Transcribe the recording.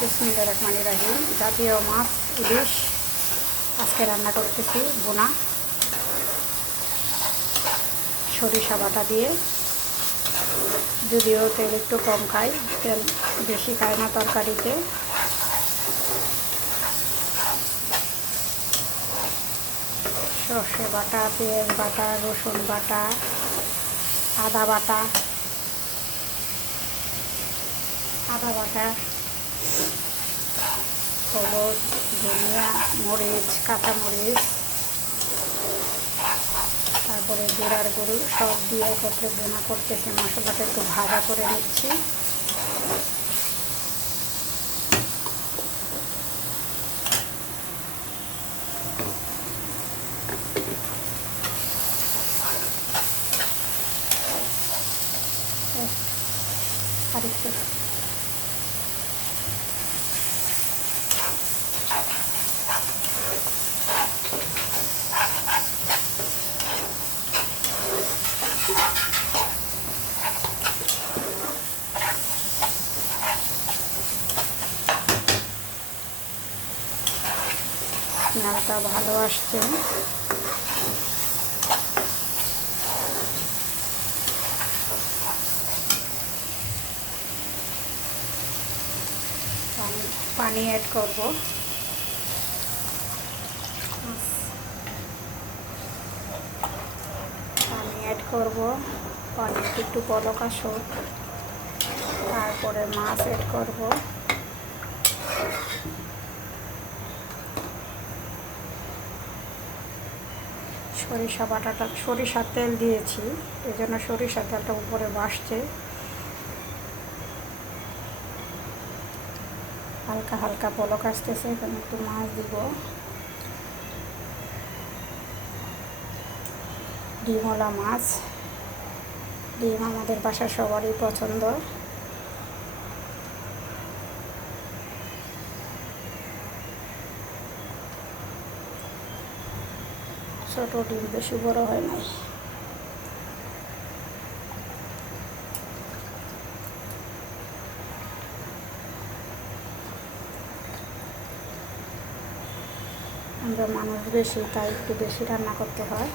বিসমিল্লা রহমান রাহিম। জাতীয় মাছ, ইলিশ, আজকে রান্না করতেছি বোনা সরিষা বাটা দিয়ে। যদিও তেল একটু কম খাই, তেল বেশি খায় না তরকারিতে। সর্ষে বাটা, পেঁয়াজ বাটা, রসুন বাটা, আদা বাটা। আদা বাটা হলুদ, ধনিয়া, মরিচ কাঁচামরিচ তারপরে জিরার গরু সব দিয়ে একত্রে বোনা করতেছি, মশলাটা একটু ভাজা করে নিচ্ছি। আরেকটু স্মেলটা ভালো আসছে। পানি অ্যাড করব। পানি অ্যাড করব। পানি একটু পলক আসুক। তারপরে মাছ অ্যাড করব। সরিষা বাটাটা, সরিষার তেল দিয়েছি। এই জন্য সরিষার তেলটা উপরে বাসছে হালকা হালকা পলক আসতেছে, এখানে একটু মাছ দিব। ডিমওয়ালা মাছ। ডিম আমাদের বাসার সবারই পছন্দ। ছোট ডিম বেশি বড় হয় নাই। আমরা মানুষ বেশি, তাই একটু বেশি রান্না করতে হয়।